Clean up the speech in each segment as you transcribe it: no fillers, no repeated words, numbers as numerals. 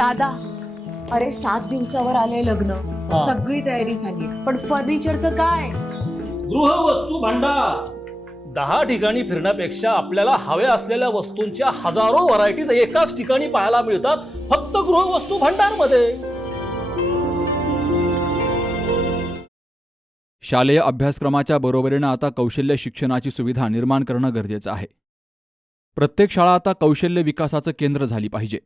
दादा, अरे 7 दिवसावर आले लग्न, सगळी तयारी झाली, पण फर्निचरचं काय? गृहवस्तू भांडार 10 ठिकाणी फिरण्यापेक्षा आपल्याला हव्या असलेल्या वस्तूंच्या हजारो व्हरायटीज एकाच ठिकाणी पाहायला मिळतात, फक्त गृहवस्तू भांडार मध्ये. शालेय अभ्यासक्रमाच्या बरोबरीनं आता कौशल्य शिक्षणाची सुविधा निर्माण करणं गरजेचं आहे. प्रत्येक शाळा आता कौशल्य विकासाचं केंद्र झाली पाहिजे,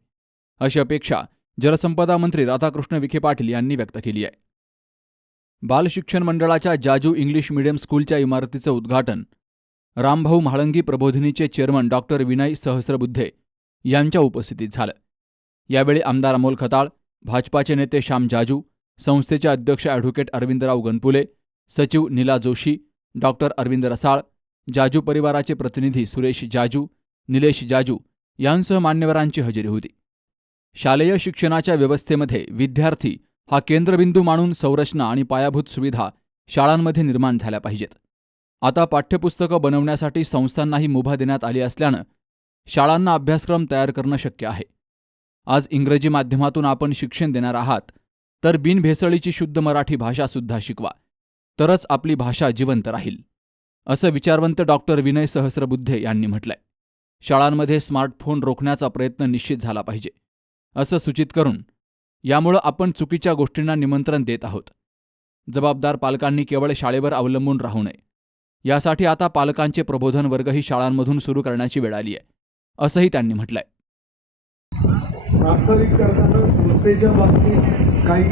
अशी अपेक्षा जलसंपदा मंत्री राधाकृष्ण विखे पाटील यांनी व्यक्त केली आहे. बाल शिक्षण मंडळाच्या जाजू इंग्लिश मीडियम स्कूलच्या इमारतीचं उद्घाटन रामभाऊ म्हाळंगी प्रबोधिनीचे चेअरमन डॉक्टर विनय सहस्रबुद्धे यांच्या उपस्थितीत झालं. यावेळी आमदार अमोल खताळ, भाजपाचे नेते श्याम जाजू, संस्थेचे अध्यक्ष ॲडव्होकेट अरविंदराव गणपुले, सचिव नीला जोशी, डॉक्टर अरविंद रसाळ, जाजू परिवाराचे प्रतिनिधी सुरेश जाजू, निलेश जाजू यांसह मान्यवरांची हजेरी होती. शालेय शिक्षणाच्या व्यवस्थेमध्ये विद्यार्थी हा केंद्रबिंदू मानून संरचना आणि पायाभूत सुविधा शाळांमध्ये निर्माण झाल्या पाहिजेत. आता पाठ्यपुस्तकं बनवण्यासाठी संस्थांनाही मुभा देण्यात आली असल्यानं शाळांना अभ्यासक्रम तयार करणं शक्य आहे. आज इंग्रजी माध्यमातून आपण शिक्षण देणार आहात, तर बिनभेसळीची शुद्ध मराठी भाषासुद्धा शिकवा, तरच आपली भाषा जिवंत राहील, असं विचारवंत डॉक्टर विनय सहस्रबुद्धे यांनी म्हटलंय. शाळांमध्ये स्मार्टफोन रोखण्याचा प्रयत्न निश्चित झाला पाहिजे, असं सूचित करून यामुळं आपण चुकीच्या गोष्टींना निमंत्रण देत आहोत. जबाबदार पालकांनी केवळ शाळेवर अवलंबून राहू नये, यासाठी आता पालकांचे प्रबोधन वर्गही शाळांमधून सुरू करण्याची वेळ आली आहे, असंही त्यांनी म्हटलंय. वास्तविक करताना संस्थेच्या बाबतीत काही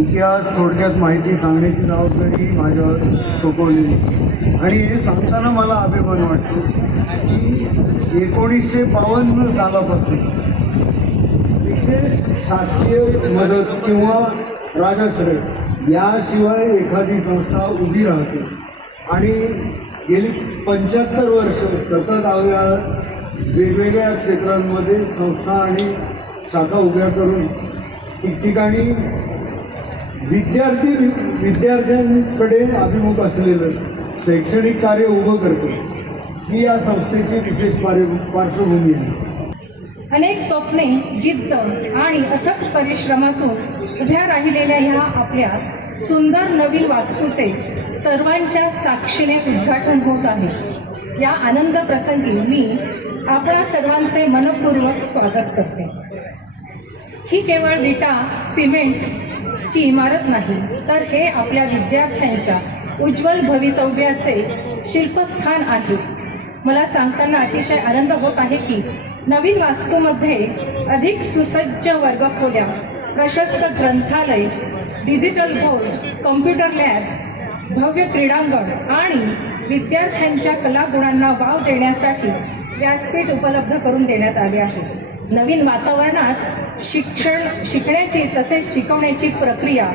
इतिहास थोडक्यात माहिती सांगण्याची जबाबदारी माझ्यावर सोपवलेली आणि हे सांगताना मला अभिमान वाटतो की 1952 सालापासून विशेष शासकीय मदत किंवा राजाश्रय याशिवाय एखादी संस्था उभी राहते आणि गेली 75 वर्ष सतत वेगवेगळ्या क्षेत्रांमध्ये संस्था आणि शाखा उभ्या करून ठिकठिकाणी विद्यार्थ्यांकडे अभिमुख असलेलं शैक्षणिक कार्य उभं करते ही या संस्थेची विशेष पार्श्वभूमी आहे. अनेक स्वप्ने, जिद्द आणि अथक परिश्रमातून उभ्या राहिलेल्या ह्या आपल्या सुंदर नवीन वास्तूचे सर्वांच्या साक्षीने उद्घाटन होत आहे. या आनंद प्रसंगी मी आपणा सर्वांचे मनपूर्वक स्वागत करते. ही केवळ विटा सिमेंटची इमारत नाही, तर हे आपल्या विद्यार्थ्यांच्या उज्ज्वल भवितव्याचे शिल्पस्थान आहे. मला सांगताना अतिशय आनंद होत आहे की नवीन वास्तूमध्ये अधिक सुसज्ज वर्गखोल्या, प्रशस्त ग्रंथालय, डिजिटल बोर्ड, कॉम्प्युटर लॅब, भव्य क्रीडांगण आणि विद्यार्थ्यांच्या कलागुणांना वाव देण्यासाठी व्यासपीठ उपलब्ध करून देण्यात आले आहे. नवीन वातावरणात शिकण्याची तसेच शिकवण्याची प्रक्रिया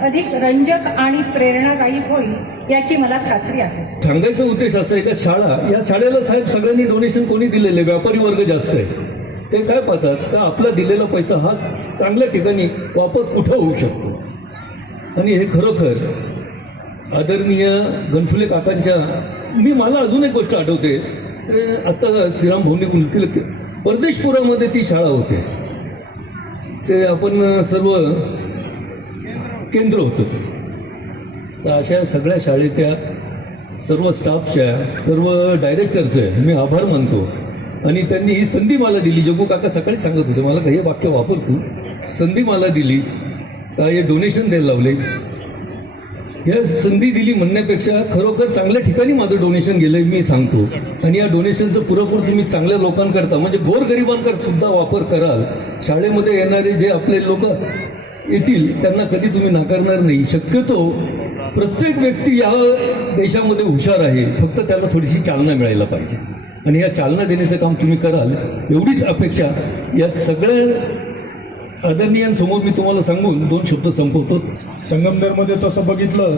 अधिक रंजक आणि प्रेरणादायी होईल याची मला खात्री आहे. सांगायचा उद्देश असा आहे का या शाळेला साहेब सगळ्यांनी डोनेशन कोणी दिलेले, व्यापारी वर्ग जास्त आहे. ते काय पाहतात का आपला दिलेला पैसा हा चांगल्या ठिकाणी वापर कुठं होऊ शकतो. आणि हे खरोखर आदरणीय गणफुले काकांच्या मला अजून एक गोष्ट आठवते. आता श्रीराम भाऊंनी बोलतील परदेशपुरामध्ये ती शाळा होते, ते आपण सर्व केंद्र होतं. तर अशा सगळ्या शाळेच्या सर्व स्टाफच्या सर्व डायरेक्टरचे मी आभार मानतो. आणि त्यांनी ही संधी मला दिली. जगू काका सकाळी सांगत होते मला हे वाक्य वापरतो, संधी मला दिली का हे डोनेशन द्यायला लावले. या संधी दिली म्हणण्यापेक्षा खरोखर चांगल्या ठिकाणी माझं डोनेशन गेलंय मी सांगतो. आणि या डोनेशनचं पुरेपूर तुम्ही चांगल्या लोकांकरता म्हणजे गोरगरिबांकरता सुद्धा वापर कराल. शाळेमध्ये येणारे जे आपले लोक येतील त्यांना कधी तुम्ही नाकारणार नाही. शक्यतो प्रत्येक व्यक्ती या देशामध्ये हुशार आहे, फक्त त्याला थोडीशी चालना मिळायला पाहिजे आणि या चालना देण्याचं काम तुम्ही कराल एवढीच अपेक्षा या सगळ्या आदरणीयांसमोर मी तुम्हाला सांगून 2 शब्द संपवतो. संगमनेरमध्ये तसं बघितलं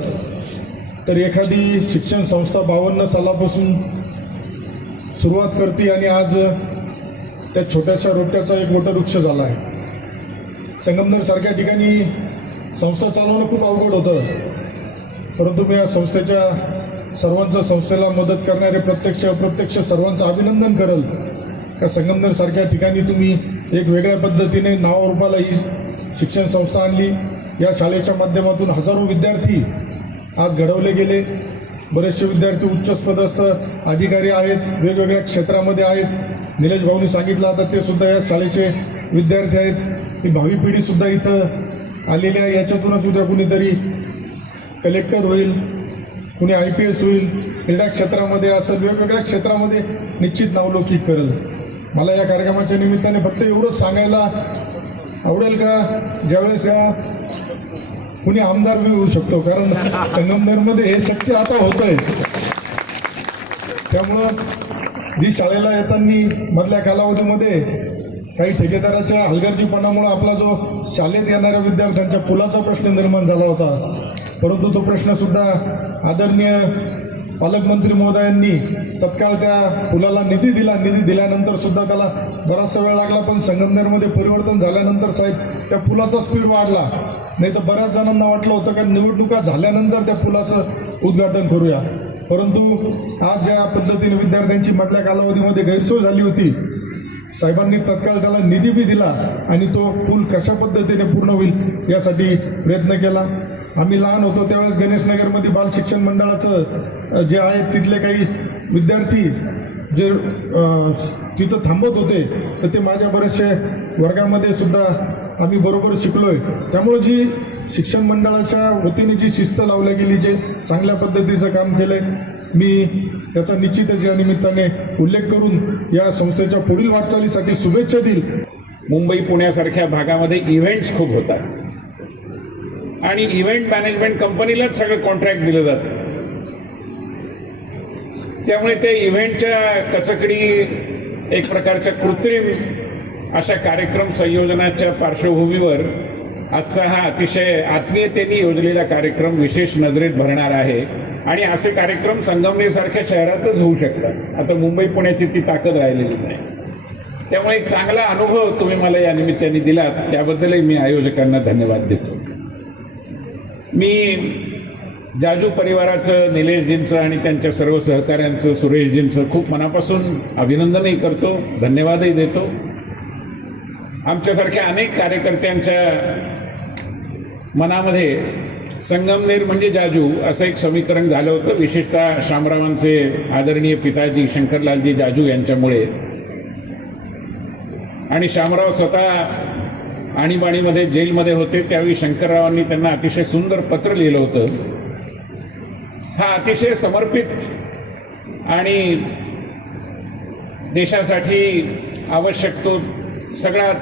तर एखादी शिक्षण संस्था 52 सालापासून सुरुवात करते आणि आज त्या छोट्याशा रोट्याचा एक वटवृक्ष झाला आहे. संगमनेरसारख्या ठिकाणी संस्था चालवणं खूप अवघड होतं, परंतु मी या सर्वांचं संस्थेला मदत करणारे प्रत्यक्ष अप्रत्यक्ष सर्वांचं अभिनंदन करेल का संगमनेरसारख्या ठिकाणी तुम्ही एक वेगळ्या पद्धतीने नावारूपाला ही शिक्षण संस्था आणली. या शाळेच्या माध्यमातून हजारो विद्यार्थी आज घडवले गेले. बरेचसे विद्यार्थी उच्चपदस्थ अधिकारी आहेत, वेगवेगळ्या क्षेत्रामध्ये आहेत. निलेश भाऊनी सांगितलं आता ते सुद्धा या शाळेचे विद्यार्थी आहेत. ही भावी पिढीसुद्धा इथं आलेली आहे. याच्यातूनच उद्या कुणीतरी कलेक्टर होईल, कुणी IPS होईल, क्रीडा क्षेत्रामध्ये असेल, वेगवेगळ्या क्षेत्रामध्ये निश्चित नावलौकिक करेल. मला या कार्यक्रमाच्या निमित्ताने फक्त एवढंच सांगायला आवडेल का ज्यावेळेस या कुणी आमदार बी होऊ शकतो, कारण संगमनेरमध्ये हे शक्य आता होत आहे. त्यामुळं जी शाळेला येताना मधल्या कालावधीमध्ये काही ठेकेदाराच्या हलगर्जीपणामुळे आपला जो शाळेत येणाऱ्या विद्यार्थ्यांच्या पुलाचा प्रश्न निर्माण झाला होता, परंतु तो प्रश्नसुद्धा आदरणीय पालकमंत्री महोदयांनी तत्काळ त्या पुलाला निधी दिला. निधी दिल्यानंतर सुद्धा त्याला बराचसा वेळ लागला, पण संगमनेरमध्ये परिवर्तन झाल्यानंतर साहेब त्या पुलाचा स्पीड वाढला. नाही तर बऱ्याच जणांना वाटलं होतं का निवडणुका झाल्यानंतर त्या पुलाचं उद्घाटन करूया, परंतु आज ज्या पद्धतीने विद्यार्थ्यांची मधल्या कालावधीमध्ये गैरसोय झाली होती, साहेबांनी तत्काळ त्याला निधी बी दिला आणि तो पूल कशा पद्धतीने पूर्ण होईल यासाठी प्रयत्न केला. आम्ही लहान होतो त्यावेळेस गणेशनगरमध्ये बाल शिक्षण मंडळाचं जे आहे तिथले काही विद्यार्थी जे तिथं थांबत होते, तर ते माझ्या बरेचशे वर्गामध्ये सुद्धा आम्ही बरोबर शिकलोय. त्यामुळे जी शिक्षण मंडळाच्या वतीने जी शिस्त लावल्या गेली, जे चांगल्या पद्धतीचं काम केलंय, मी त्याचा निश्चितच या निमित्ताने उल्लेख करून या संस्थेच्या पुढील वाटचालीसाठी शुभेच्छा देईल. मुंबई पुण्यासारख्या भागामध्ये इव्हेंट्स खूप होतात आणि इव्हेंट मॅनेजमेंट कंपनीलाच सगळं कॉन्ट्रॅक्ट दिलं जातं. त्यामुळे ते इव्हेंटच्या कचकडी एक प्रकारच्या कृत्रिम अशा कार्यक्रम संयोजनाच्या पार्श्वभूमीवर आजचा हा अतिशय आत्मीयतेने योजलेला कार्यक्रम विशेष नजरेत भरणार आहे. आणि असे कार्यक्रम संगमनेरसारख्या शहरातच होऊ शकतात. आता मुंबई पुण्याची ती ताकद राहिलेली नाही. त्यामुळे एक चांगला अनुभव तुम्ही मला या निमित्ताने दिलात, त्याबद्दलही मी आयोजकांना धन्यवाद देतो. मी जाजू परिवाराचं, निलेशजींचं आणि त्यांच्या सर्व सहकाऱ्यांचं, सुरेशजींचं खूप मनापासून अभिनंदनही करतो, धन्यवादही देतो. आमच्यासारख्या अनेक कार्यकर्त्यांच्या मनामध्ये संगमनेर म्हणजे जाजू असं एक समीकरण झालं होतं, विशेषतः शामरावांचे आदरणीय पिताजी शंकरलालजी जाजू यांच्यामुळे. आणि शामराव स्वतः आणीबाणीमध्ये जेलमध्ये होते, त्यावेळी शंकररावांनी त्यांना अतिशय सुंदर पत्र लिहिलं होतं. हा अतिशय समर्पित आणि देशासाठी आवश्यक तो सगळा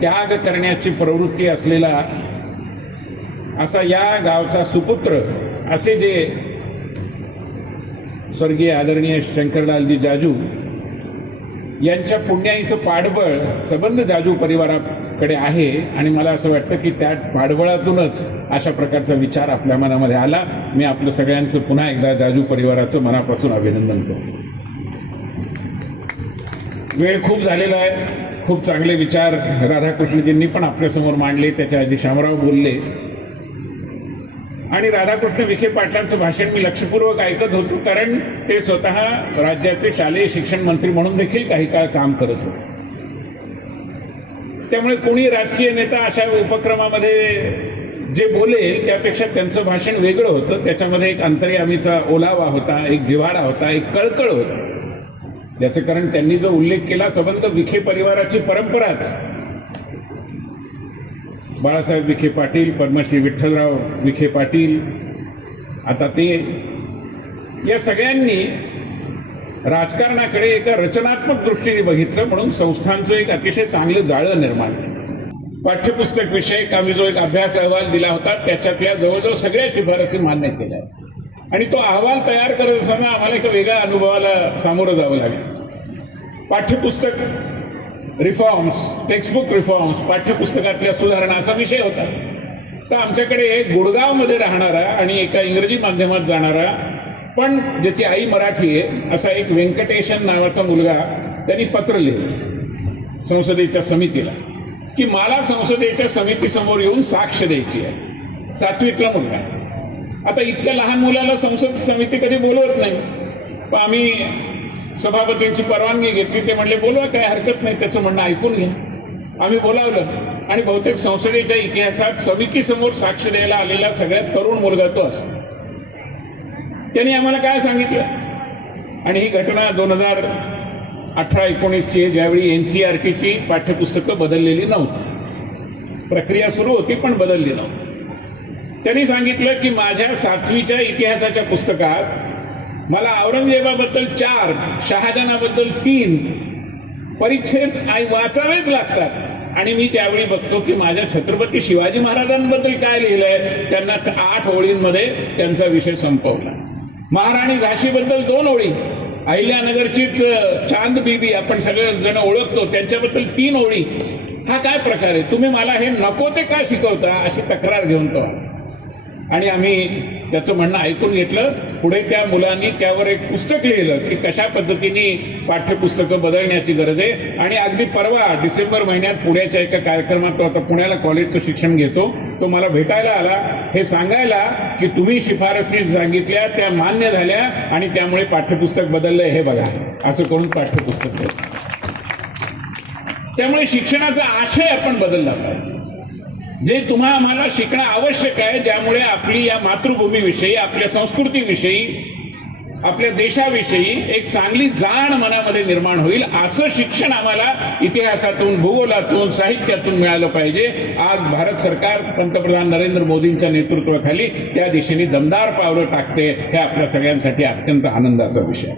त्याग करण्याची प्रवृत्ती असलेला असा या गावचा सुपुत्र असे जे स्वर्गीय आदरणीय शंकरलालजी जाजू यांच्या पुण्याईचं पाठबळ सबंध जाजू परिवाराकडे आहे. आणि मला असं वाटतं की त्या पाठबळातूनच अशा प्रकारचा विचार आपल्या मनामध्ये आला. मी आपलं सगळ्यांचं पुन्हा एकदा जाजू परिवाराचं मनापासून अभिनंदन करतो. वेळ खूप झालेला आहे. खूप चांगले विचार राधाकृष्णजींनी पण आपल्यासमोर मांडले, त्याच्या आधी शामराव बोलले आणि राधाकृष्ण विखे पाटलांचं भाषण मी लक्षपूर्वक ऐकत होतो, कारण ते स्वतः राज्याचे शालेय शिक्षण मंत्री म्हणून देखील काही काळ काम करत होते. त्यामुळे कोणी राजकीय नेता अशा उपक्रमामध्ये जे बोलेल त्यापेक्षा त्यांचं भाषण वेगळं होतं. त्याच्यामध्ये एक अंतर्यामीचा ओलावा होता, एक जिव्हाळा होता, एक कळकळ होती. याचं कारण त्यांनी जो उल्लेख केला सबंध विखे परिवाराची परंपराच, बाळासाहेब विखे पाटील, पद्मश्री विठ्ठलराव विखे पाटील, आता ते, या सगळ्यांनी राजकारणाकडे एका रचनात्मक दृष्टीने बघितलं, म्हणून संस्थांचं एक अतिशय चांगलं जाळं निर्माण केलं. पाठ्यपुस्तक विषयक आम्ही जो एक अभ्यास अहवाल दिला होता त्याच्यातल्या जवळजवळ सगळ्या शिफारसी मान्य केल्या आणि तो अहवाल तयार करत असताना आम्हाला एका वेगळ्या अनुभवाला सामोरं जावं लागलं. पाठ्यपुस्तक रिफॉर्म्स, टेक्स्टबुक रिफॉर्म्स, पाठ्यपुस्तकातल्या सुधारणा असा विषय होता. तर आमच्याकडे एक गुडगावमध्ये राहणारा आणि एका इंग्रजी माध्यमात जाणारा पण ज्याची आई मराठी आहे असा एक व्यंकटेशन नावाचा मुलगा त्यांनी पत्र लिहिलं संसदेच्या समितीला की मला संसदेच्या समितीसमोर येऊन साक्ष द्यायची आहे. 7वीतला मुलगा. आता इतक्या लहान मुलाला संसद समिती कधी बोलवत नाही, पण आम्ही सभापतींची परवानगी घेतली. ते म्हणले बोलवा, काय हरकत नाही, त्याचं म्हणणं ऐकून घ्या. आम्ही बोलावलं आणि बहुतेक संसदेच्या इतिहासात समितीसमोर साक्ष द्यायला आलेला सगळ्यात तरुण मुलगा तो असतो. त्यांनी आम्हाला काय सांगितलं, आणि ही घटना 2018-19ची आहे, ज्यावेळी NCERTची पाठ्यपुस्तकं बदललेली नव्हती. प्रक्रिया सुरू होती पण बदलली नव्हती. त्यांनी सांगितलं की माझ्या 7वीच्या इतिहासाच्या पुस्तकात मला औरंगजेबाबद्दल 4, शहाजहानाबद्दल 3 परिच्छेद वाचावेच लागतात, आणि मी त्यावेळी बघतो की माझ्या छत्रपती शिवाजी महाराजांबद्दल काय लिहिलंय, त्यांना 8 ओळींमध्ये त्यांचा विषय संपवला. महाराणी झाशीबद्दल 2 ओळी, अहिल्यानगरचीच चांद बीबी आपण सगळे जण ओळखतो त्यांच्याबद्दल 3 ओळी. हा काय प्रकार आहे, तुम्ही मला हे नको ते का शिकवता, अशी तक्रार घेऊन तो आला. आणि आम्ही त्याचं म्हणणं ऐकून घेतलं. पुढे त्या मुलांनी त्यावर एक पुस्तक लिहिलं की कशा पद्धतीने पाठ्यपुस्तकं बदलण्याची गरज आहे. आणि अगदी परवा डिसेंबर महिन्यात पुण्याच्या एका कार्यक्रमात, तो आता पुण्याला कॉलेजचं शिक्षण घेतो, तो मला भेटायला आला हे सांगायला की तुम्ही शिफारसी सांगितल्या त्या मान्य झाल्या आणि त्यामुळे पाठ्यपुस्तक बदललंय, हे बघा असं करून पाठ्यपुस्तक बदललं. त्यामुळे शिक्षणाचा आशय आपण बदलला पाहिजे. जे तुम्हा आम्हाला शिकणं आवश्यक आहे, ज्यामुळे आपली या मातृभूमीविषयी, आपल्या संस्कृतीविषयी, आपल्या देशाविषयी एक चांगली जाण मनामध्ये निर्माण होईल, असं शिक्षण आम्हाला इतिहासातून, भूगोलातून, साहित्यातून मिळालं पाहिजे. आज भारत सरकार पंतप्रधान नरेंद्र मोदींच्या नेतृत्वाखाली त्या दिशेने दमदार पावलं टाकते. हे आपल्या सगळ्यांसाठी अत्यंत आनंदाचा विषय.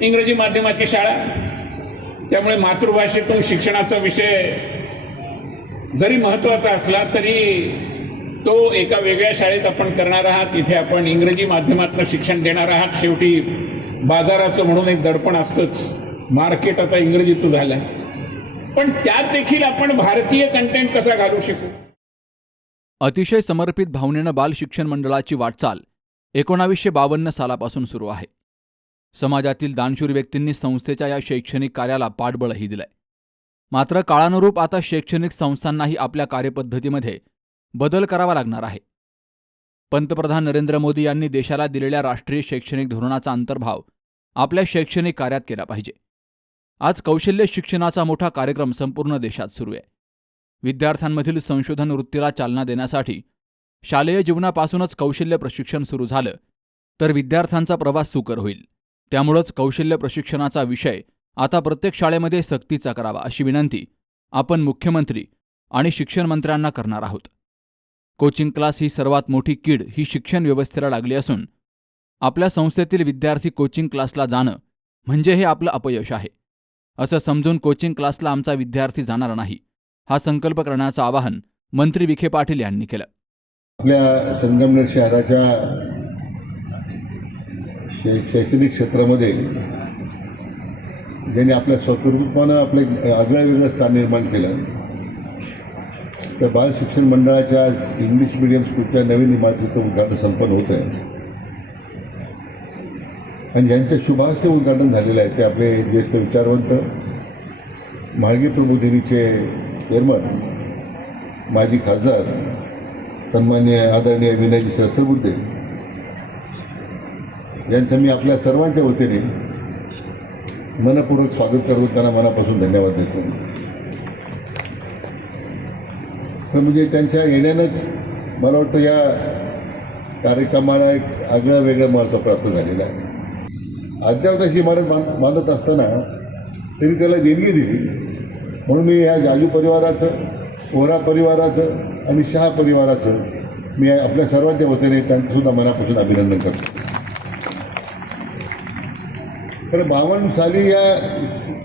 इंग्रजी माध्यमाची शाळा, त्यामुळे मातृभाषेतून शिक्षणाचा विषय जरी महत्त्वाचा असला तरी तो एका वेगळ्या शाळेत आपण करणार आहात. इथे आपण इंग्रजी माध्यमातून शिक्षण देणार आहात. शेवटी बाजाराचं म्हणून एक दडपण असतंच, मार्केट आता इंग्रजीतून झालंय, पण त्यात देखील आपण भारतीय कंटेंट कसा घालू शकू. अतिशय समर्पित भावनेनं बाल शिक्षण मंडळाची वाटचाल 1952 सालापासून सुरू आहे. समाजातील दानशूर व्यक्तींनी संस्थेच्या या शैक्षणिक कार्याला पाठबळही दिलंय. मात्र काळानुरूप आता शैक्षणिक संस्थांनाही आपल्या कार्यपद्धतीमध्ये बदल करावा लागणार आहे. पंतप्रधान नरेंद्र मोदी यांनी देशाला दिलेल्या राष्ट्रीय शैक्षणिक धोरणाचा अंतर्भाव आपल्या शैक्षणिक कार्यात केला पाहिजे. आज कौशल्य शिक्षणाचा मोठा कार्यक्रम संपूर्ण देशात सुरू आहे. विद्यार्थ्यांमधील संशोधन वृत्तीला चालना देण्यासाठी शालेय जीवनापासूनच कौशल्य प्रशिक्षण सुरू झालं तर विद्यार्थ्यांचा प्रवास सुकर होईल. त्यामुळंच कौशल्य प्रशिक्षणाचा विषय आता प्रत्येक शाळेमध्ये सक्तीचा करावा अशी विनंती आपण मुख्यमंत्री आणि शिक्षण मंत्र्यांना करणार आहोत. कोचिंग क्लास ही सर्वात मोठी कीड ही शिक्षण व्यवस्थेला लागली असून आपल्या संस्थेतील विद्यार्थी कोचिंग क्लासला जाणं म्हणजे हे आपलं अपयश आहे असं समजून कोचिंग क्लासला आमचा विद्यार्थी जाणार नाही हा संकल्प करण्याचं आवाहन मंत्री विखे पाटील यांनी केलं. आपल्या संगमनेर शहराच्या शैक्षणिक क्षेत्रामध्ये ज्यांनी आपल्या स्वतंत्रपणानं आपले आगळं वेगळं स्थान निर्माण केलं, त्या बाल शिक्षण मंडळाच्या इंग्लिश मीडियम स्कूलच्या नवीन इमारतीचं उद्घाटन संपन्न होतं आहे आणि ज्यांच्या शुभास्ते उद्घाटन झालेलं आहे ते आपले ज्येष्ठ विचारवंत, म्हाळगी प्रबोधिनीचे चेअरमन, माजी खासदार सन्मान्य आदरणीय विनयजी सहस्त्रबुद्धे यांचं मी आपल्या सर्वांच्या वतीने मनपूर्वक स्वागत करून त्यांना मनापासून धन्यवाद देतो. तर म्हणजे त्यांच्या येण्यानंच मला वाटतं या कार्यक्रमाला एक आगळं वेगळं महत्त्व प्राप्त झालेलं आहे. अद्याप तशी इमारत बांधत असताना त्यांनी त्याला देणगी दिली, म्हणून मी या जाजू परिवाराचं, ओरा परिवाराचं आणि शहा परिवाराचं मी आपल्या सर्वांच्या वतीने त्यांचंसुद्धा मनापासून अभिनंदन करतो. तर 52 साली या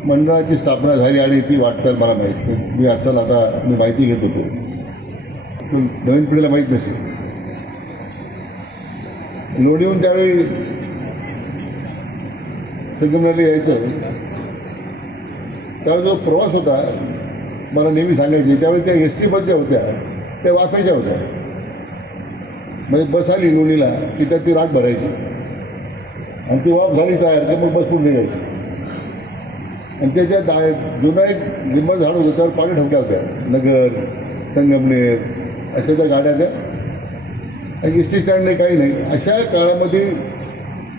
मंडळाची स्थापना झाली आणि ती वाटचाल मला माहीत, मी वाटचाल आता मी माहिती घेत होतो, नवीन पिढीला माहीत नसेल. लोणीहून त्यावेळी संगमनेरला यायचं, त्यावेळी जो प्रवास होता मला नेहमी सांगायचे, त्यावेळी त्या ST बस ज्या होत्या त्या वाफ्याच्या होत्या. म्हणजे बस आली लोणीला की त्यात ती रात भरायची आणि ती वाफ झाली तयार की मग बस पुढे निघायची. आणि त्याच्या जुना एक लिंबा झाड होतं त्यावर पाणी ठेवल्या होत्या, नगर, संगमनेर अशा त्या गाड्या त्या, आणि ST स्टँड नाही, काही नाही. अशा काळामध्ये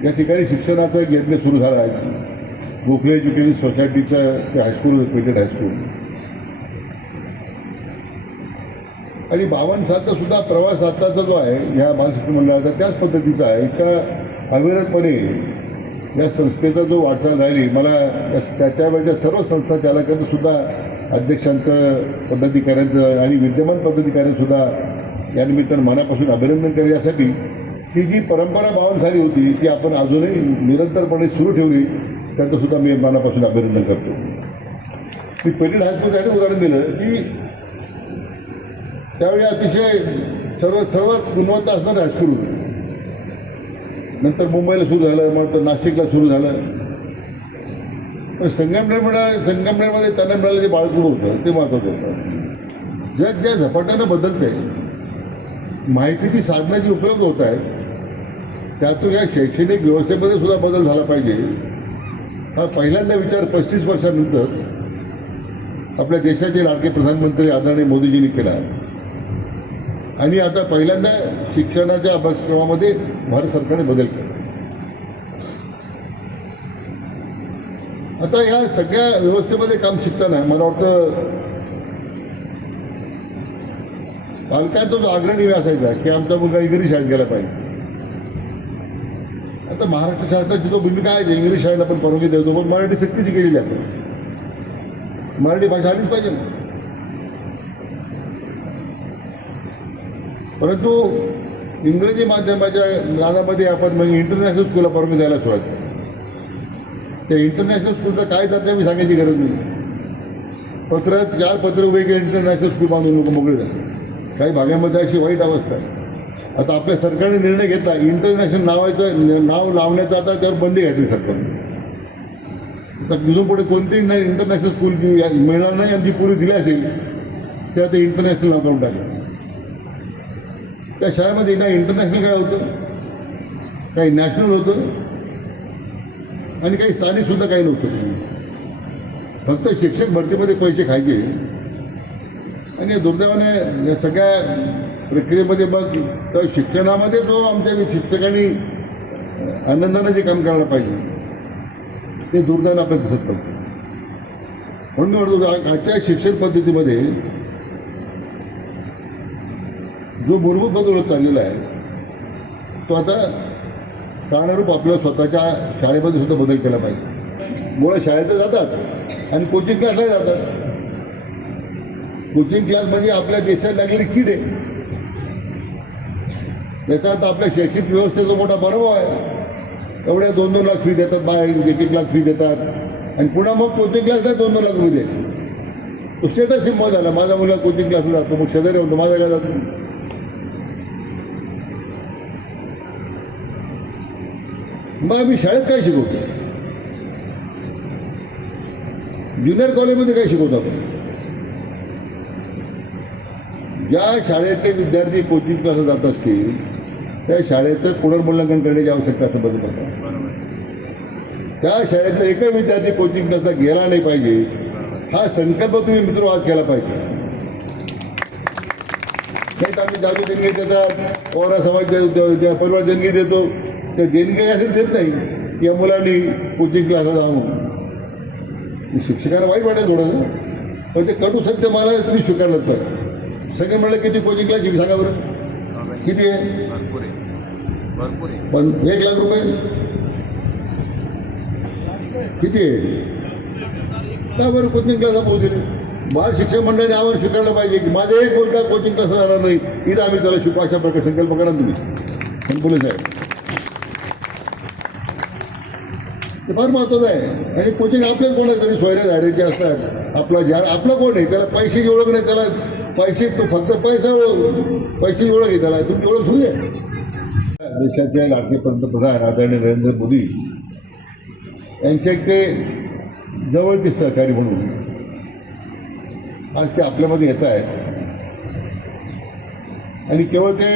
या ठिकाणी शिक्षणाचा एक यज्ञ सुरू झाला आहे. गोखले एज्युकेशन सोसायटीचं ते हायस्कूल, पेटेड हायस्कूल, आणि 52 सालचा सुद्धा प्रवास आत्ताचा जो आहे ह्या बालशिक्षण मंडळाचा त्याच पद्धतीचा आहे. इतका अविरतपणे या संस्थेचा जो वाटचाल राहिली, मला त्यावेळेच्या सर्व संस्था चालकांचं सुद्धा, अध्यक्षांचं, पदाधिकाऱ्यांचं आणि विद्यमान पदाधिकाऱ्यांचं सुद्धा या निमित्तानं मनापासून अभिनंदन करेल. यासाठी की जी परंपरा 52 साली होती ती आपण अजूनही निरंतरपणे सुरू ठेवली, त्याचं सुद्धा मी मनापासून अभिनंदन करतो. मी पेरीड हायस्कूलसाठी उदाहरण दिलं की त्यावेळी अतिशय सर्वात गुणवत्ता असणारं हायस्कूल होतं. नंतर मुंबईला सुरू झालं, मग तर नाशिकला सुरू झालं. पण संगमनेरमध्ये त्यांना मिळालं जे बाळगूळ होतं ते महत्त्वाचं होतं. जग ज्या झपाट्यानं बदलतंय, माहितीची साधनं जी उपलब्ध होत आहेत, त्यातून या शैक्षणिक व्यवस्थेमध्ये सुद्धा बदल झाला पाहिजे. हा पहिल्यांदा विचार 35 वर्षानंतर आपल्या देशाचे लाडके प्रधानमंत्री आदरणीय मोदीजींनी केला. आणि आता पहिल्यांदा शिक्षणाच्या अभ्यासक्रमामध्ये भारत सरकारने बदल केला. आता या सगळ्या व्यवस्थेमध्ये काम शिकताना मला वाटतं पालकांचा जो आग्रह असायचा की आमचा मुलगा इंग्रजी शाळेत गेला पाहिजे. आता महाराष्ट्र शासनाची जो भूमिका आहे, इंग्रजी शाळेला पण परवानगी देतो, पण मराठी सक्तीची केलेली आहे. मराठी भाषा आलीच पाहिजे ना. परंतु इंग्रजी माध्यमाच्या ज्ञानामध्ये आपण मग इंटरनॅशनल स्कूलला परवानगी द्यायला सुरुवात केली. त्या इंटरनॅशनल स्कूलचा काय जातं मी सांगायची गरज नाही. 4 पत्र उभे केले, इंटरनॅशनल स्कूल बांधून लोक मोकळे झाले. काही भागामध्ये अशी वाईट अवस्था आहे. आता आपल्या सरकारने निर्णय घेतला इंटरनॅशनल नाव लावण्याचा, आता त्यावर बंदी घातली सरकारने. आता तिथून पुढे कोणतीही नाही इंटरनॅशनल स्कूल जी मिळणार नाही आणि जी पूर्वी दिली असेल त्या ते इंटरनॅशनल नाव काढून टाकलं. त्या शाळेमध्ये ना इंटरनॅशनल काय होतं, काही नॅशनल होतं आणि काही स्थानिकसुद्धा काही नव्हतं. फक्त शिक्षक भरतीमध्ये पैसे खायचे. आणि या दुर्दैवाने या सगळ्या प्रक्रियेमध्ये मग तर शिक्षणामध्ये जो आमच्या शिक्षकांनी आनंदानं जे काम करायला पाहिजे ते दुर्दैवानं आपल्याला दिसत नव्हतं. म्हणून मी म्हणतो आजच्या शिक्षण पद्धतीमध्ये जो मूलभूत बदल होत चाललेला आहे तो आता काळानुरूप आपल्या स्वतःच्या शाळेमध्ये सुद्धा बदल केला पाहिजे. मुलं शाळेत जातात आणि कोचिंग क्लासला जातात. कोचिंग क्लास म्हणजे आपल्या देशात लागलेली कीड आहे. याचा अर्थ आपल्या शैक्षणिक व्यवस्थेचा मोठा पराभव आहे. एवढ्या 2-2 लाख फी देतात, बाहेर 1-1 लाख फी देतात आणि पुन्हा मग कोचिंग क्लासला 2-2 लाख रुपये द्यायचे. तो स्टेटस सिम्बॉल झाला, माझा मुलगा कोचिंग क्लासला जातो, मग शेजारी म्हणतो माझा काय जातो. मग आम्ही शाळेत काय शिकवतो, ज्युनियर कॉलेजमध्ये काय शिकवतो आपण. ज्या शाळेतले विद्यार्थी कोचिंग क्लासला जात असतील त्या शाळेचं पुनर्मूल्यांकन करण्याची आवश्यकता असं बदल करतात. त्या शाळेतला एकही विद्यार्थी कोचिंग क्लासला गेला नाही पाहिजे हा संकल्प तुम्ही मित्र आज केला पाहिजे. नाही तर आम्ही जाऊ देणगी देतात, पवारा समाज परिवार देणगी देतो, त्या देणगी यासाठी देत नाही या मुलांनी कोचिंग क्लासला जाऊन. शिक्षकांना वाईट वाटेल थोडंसं, पण ते कटू सत्य मला तुम्ही स्वीकारलं तर. सगळे म्हणलं किती कोचिंग क्लास सांगा बरं, किती आहे? पण 1 लाख रुपये किती आहे का बरं कोचिंग क्लासला पोहोचले. बाल शिक्षण मंडळाने आम्हाला स्वीकारलं पाहिजे की माझा एक मुलगा कोचिंग क्लासला जाणार नाही, इथं आम्ही त्याला शिकू. अशा प्रकारे संकल्प करा तुम्ही. संपले साहेब, ते फार महत्त्वाचं आहे. आणि कोचिंग आपल्याच कोणाच तरी सोयऱ्या धारायचे असतात. आपला कोण आहे, त्याला पैशाची ओळख नाही, त्याला पैसे तो फक्त पैशाची ओळख आहे, त्याला तुमची ओळख होऊ द्या. देशाचे लाडके पंतप्रधान आदरणीय नरेंद्र मोदी यांचे एक ते जवळचे सहकारी म्हणून आज ते आपल्यामध्ये येत आहेत. आणि केवळ ते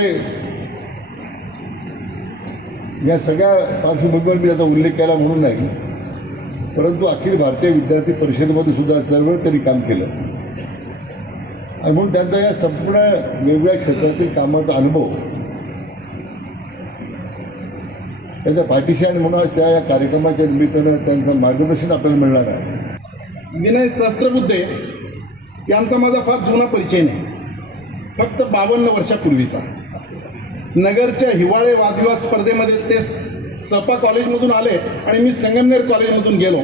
या सगळ्या पार्श्वभूमीवर मी आता उल्लेख केला म्हणून नाही, परंतु अखिल भारतीय विद्यार्थी परिषदेमध्ये सुद्धा चळवळ त्यांनी काम केलं. आणि म्हणून त्यांचा या संपूर्ण वेगवेगळ्या क्षेत्रातील कामाचा अनुभव त्यांच्या पाठीशी आणि म्हणून त्या या कार्यक्रमाच्या निमित्तानं त्यांचं मार्गदर्शन आपल्याला मिळणार आहे. विनय सहस्त्रबुद्धे यांचा माझा फार जुना परिचय नाही, फक्त 52 वर्षापूर्वीचा. नगरच्या हिवाळे वादविवाद स्पर्धेमध्ये ते सपा कॉलेजमधून आले आणि मी संगमनेर कॉलेजमधून गेलो.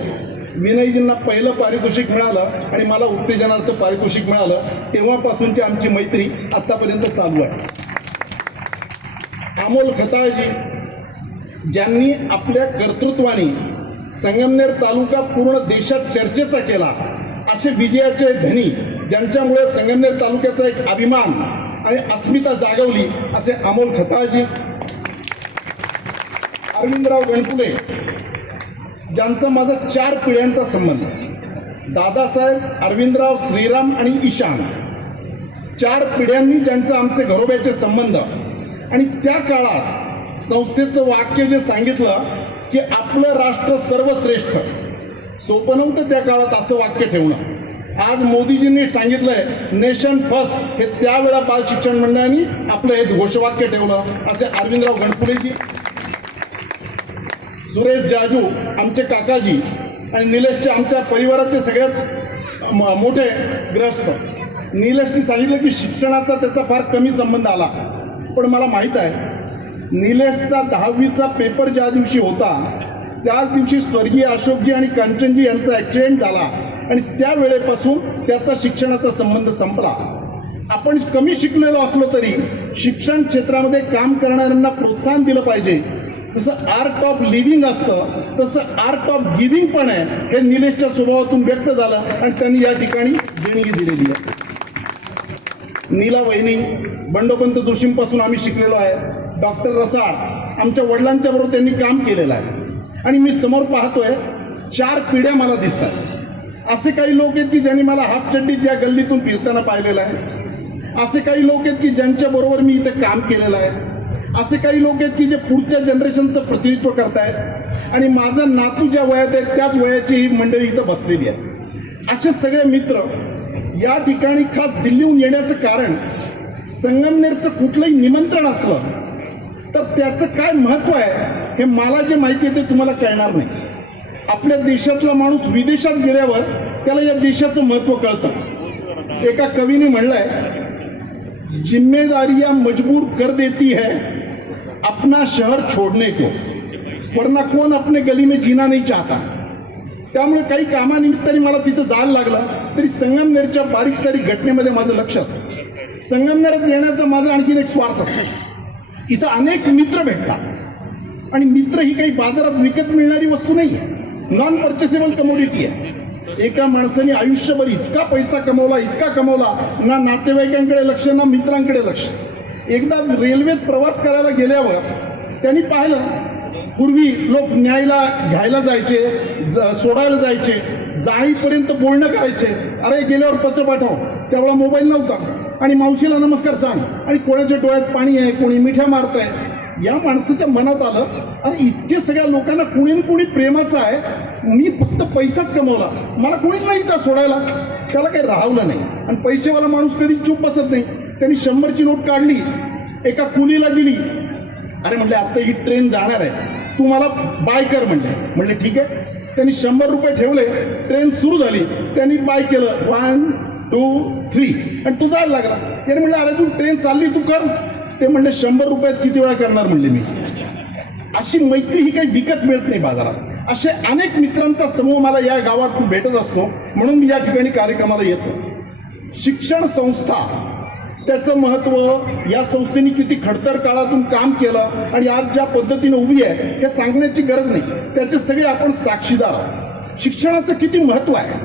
विनयजींना पहिलं पारितोषिक मिळालं आणि मला उत्तेजनार्थ पारितोषिक मिळालं. तेव्हापासूनची आमची मैत्री आत्तापर्यंत चालू आहे. अमोल खताळजी ज्यांनी आपल्या कर्तृत्वाने संगमनेर तालुका पूर्ण देशात चर्चेचा केला, असे विजयाचे धनी ज्यांच्यामुळे संगमनेर तालुक्याचा एक अभिमान आणि अस्मिता जागवली, असे अमोल खताळजी. अरविंदराव गणपुले ज्यांचा माझा 4 पिढ्यांचा संबंध. दादासाहेब, अरविंदराव, श्रीराम आणि ईशान 4 पिढ्यांनी ज्यांचे आमचे घरोब्याचे संबंध. आणि त्या काळात संस्थेचं वाक्य जे सांगितलं की आपलं राष्ट्र सर्वश्रेष्ठ, सोपं नव्हतं त्या काळात असं वाक्य ठेवणं. आज मोदीजींनी सांगितलंय नेशन फर्स्ट, हे त्यावेळा बाल शिक्षण मंडळाने आपलं हे घोषवाक्य ठेवलं. असे अरविंदराव गणपुलेजी, सुरेश जाजू आमचे काकाजी आणि निलेशचे आमच्या परिवाराचे सगळ्यात मोठे ग्रस्त. निलेशनी सांगितलं की शिक्षणाचा त्याचा फार कमी संबंध आला, पण मला माहीत आहे निलेशचा 10वीचा पेपर ज्या दिवशी होता त्याच दिवशी स्वर्गीय अशोकजी आणि कांचनजी यांचा ॲक्सिडेंट झाला आणि त्या वेळेपासून त्याचा शिक्षणाचा संबंध संपला. आपण कमी शिकलेलो असलो तरी शिक्षण क्षेत्रामध्ये काम करणाऱ्यांना प्रोत्साहन दिलं पाहिजे. जसं आर्ट ऑफ लिव्हिंग असतं तसं आर्ट ऑफ गिव्हिंग पण आहे. हे निलेशच्या स्वभावातून व्यक्त झालं आणि त्यांनी या ठिकाणी देणगी दिलेली आहे. नीला वहिनी बंडोपंत जोशींपासून आम्ही शिकलेलो आहे. डॉक्टर रसाळ आमच्या वडिलांच्या बरोबर त्यांनी काम केलेलं आहे. आणि मी समोर पाहतोय 4 पिढ्या मला दिसतात. असे काही लोक आहेत की ज्यांनी मला हाफ चड्डीत या गल्लीतून फिरताना पाहिलेलं आहे. असे काही लोक आहेत की ज्यांच्या बरोबर मी इथे काम केलेलं आहे. असे काही लोक आहेत की जे पुढच्या जनरेशनचं प्रतिनिधित्व करतायत. आणि माझा नातू ज्या वयात आहे त्याच वयाची ही मंडळी इथं बसलेली आहे. असे सगळे मित्र या ठिकाणी खास दिल्लीहून येण्याचं कारण, संगमनेरचं कुठलंही निमंत्रण असलं तर त्याचं काय महत्त्व आहे हे मला जे माहिती आहे ते तुम्हाला कळणार नाही. आपल्या देशातला माणूस विदेशात गेल्यावर त्याला या देशाचं महत्त्व कळतं. एका कवीने म्हणलंय, जिम्मेदारियां मजबूर कर देती है अपना शहर छोड़ने को, वरना कौन अपने गली में जीना नहीं चाहता. त्यामुळे काही कामानिमित्ताने मला तिथं जायला लागलं तरी संगमनेरच्या बारीक सारीक घटनेमध्ये माझं लक्ष असतं. संगमनेरात येण्याचा माझा आणखीन एक स्वार्थ असतो. इथं अनेक मित्र भेटतात आणि मित्र ही काही बाजारात विकत मिळणारी वस्तू नाही आहे, नॉन पर्चेसेबल कमोडिटी आहे. एका माणसाने आयुष्यभर इतका पैसा कमवला, इतका कमवला, ना नातेवाईकांकडे लक्ष ना मित्रांकडे लक्ष. एकदा रेल्वेत प्रवास करायला गेल्यावर त्यांनी पाहिलं पूर्वी लोक न्यायला घ्यायला जायचे, सोडायला जायचे, जाईपर्यंत बोलणं करायचे, अरे गेल्यावर पत्र पाठव, त्यावेळा मोबाईल नव्हता, आणि मावशीला नमस्कार सांग, आणि कोणाच्या डोळ्यात पाणी आहे, कोणी मिठ्या मारत आहे. या माणसाच्या मनात आलं, अरे इतके सगळ्या लोकांना कुणी ना कुणी प्रेमाचं आहे, मी फक्त पैसाच कमवला, मला कोणीच नाही का सोडायला. त्याला काही राहवलं नाही. आणि पैसेवाला माणूस कधी चूप बसत नाही. त्यांनी 100ची नोट काढली, एका कुलीला दिली. अरे म्हणले आता ही ट्रेन जाणार आहे, तू मला बाय कर म्हणले ठीक आहे. त्यांनी 100 रुपये ठेवले, ट्रेन सुरू झाली, त्यांनी बाय केलं 1 2 3 आणि तू जायला लागला. त्याने म्हणलं अरे तू ट्रेन चालली तू कर. ते म्हणले 100 रुपयात किती वेळा करणार म्हणले मी. अशी मैत्री ही काही विकत मिळत नाही बाजारात. असे अनेक मित्रांचा समूह मला या गावात भेटत असतो, म्हणून मी या ठिकाणी कार्यक्रमाला येतो. शिक्षण संस्था, त्याचं महत्त्व, या संस्थेने किती खडतर काळातून काम केलं आणि आज ज्या पद्धतीने उभी आहे हे सांगण्याची गरज नाही, त्याचे सगळे आपण साक्षीदार आहोत. शिक्षणाचं किती महत्त्व आहे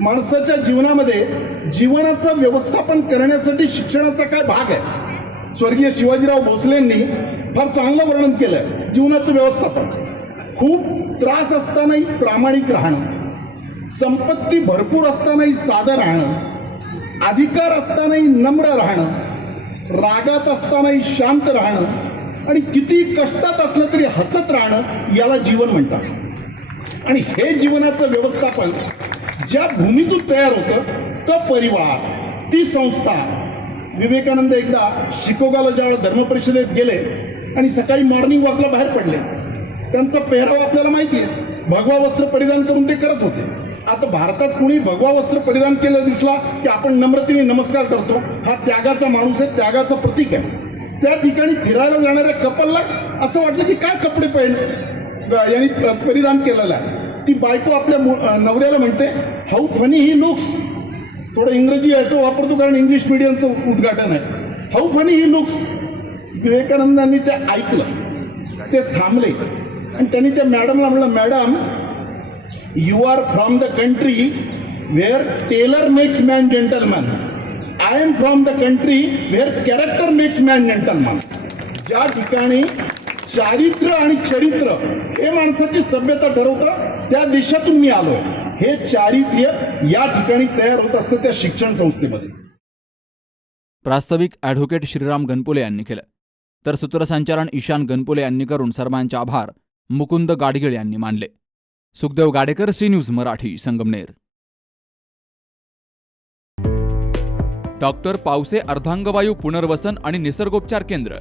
माणसाच्या जीवनामध्ये. जीवनाचं व्यवस्थापन करण्यासाठी शिक्षणाचा काय भाग आहे. स्वर्गीय शिवाजीराव भोसलेंनी फार चांगलं वर्णन केलं जीवनाचं व्यवस्थापन. खूप त्रास असतानाही प्रामाणिक राहणं, संपत्ती भरपूर असतानाही साधं राहणं, अधिकार असतानाही नम्र राहणं, रागात असतानाही शांत राहणं, आणि किती कष्टात असलं तरी हसत राहणं, याला जीवन म्हणतात. आणि हे जीवनाचं व्यवस्थापन ज्या भूमीतून तयार होतं तो परिवार, ती संस्था. विवेकानंद एकदा शिकोगाला ज्यावेळेला धर्मपरिषदेत गेले आणि सकाळी मॉर्निंग वॉकला बाहेर पडले, त्यांचा पेहराव आपल्याला माहिती आहे, भगवा वस्त्र परिधान करून ते करत होते. आता भारतात कुणी भगवा वस्त्र परिधान केलं दिसला की आपण नम्रतेने नमस्कार करतो. हा त्यागाचा माणूस आहे, त्यागाचं प्रतीक आहे. त्या ठिकाणी फिरायला जाणाऱ्या कपलला असं वाटलं की काय कपडे यांनी परिधान केलेला आहे. ती बायको आपल्या नवऱ्याला म्हणते, हाऊ फनी ही लुक्स. थोडं इंग्रजी याचं वापरतो कारण इंग्लिश मिडियमचं उद्घाटन आहे. How funny he looks. विवेकानंदांनी ते ऐकलं, ते थांबले आणि त्यांनी त्या मॅडमला म्हणलं, madam, you are from the country where tailor makes man gentleman. I am from the country where character makes man gentleman. ज्या ठिकाणी चारित्र्य आणि चरित्र हे माणसाची सभ्यता ठरवतं, त्या देशातून मी आलोय. हे चारित्र्य या ठिकाणी तयार होत असतं त्या शिक्षण संस्थेमध्ये. प्रास्ताविक ॲडव्होकेट श्रीराम गणपुले यांनी केलं, तर सूत्रसंचालन ईशान गणपुले यांनी करून सर्वांचे आभार मुकुंद गाडगीळ यांनी मानले. Sukhdev Gadekar, C news Marathi, Sangamner. Doctor Pawase अर्धांगवायू पुनर्वसन आणि निसर्गोपचार केंद्र.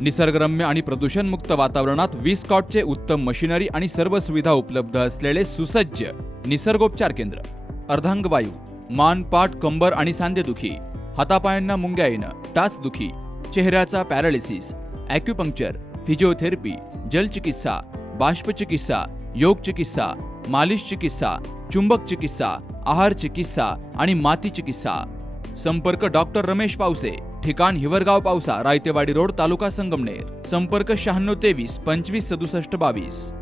निसर्गरम्य आणि प्रदूषणमुक्त वातावरणात 20 कॉटचे उत्तम मशिनरी आणि सर्व सुविधा उपलब्ध असलेले सुसज्ज निसर्गोपचार केंद्र. अर्धांगवायू, मान, पाठ, कंबर आणि सांधेदुखी, हातापायांना मुंग्या येणं, टाचदुखी, चेहऱ्याचा पॅरालिसिस, ॲक्युपंक्चर, फिजिओथेरपी, जलचिकित्सा, बाष्पचिकित्सा, योग चिकित्सा, मालिश चिकित्सा, चुंबक चिकित्सा, आहार चिकित्सा आणि माती चिकित्सा. संपर्क डॉक्टर रमेश पावसे, ठिकाण हिवरगाव पावसा, रायतेवाडी रोड, तालुका संगमनेर. संपर्क 96 23 25 67 22.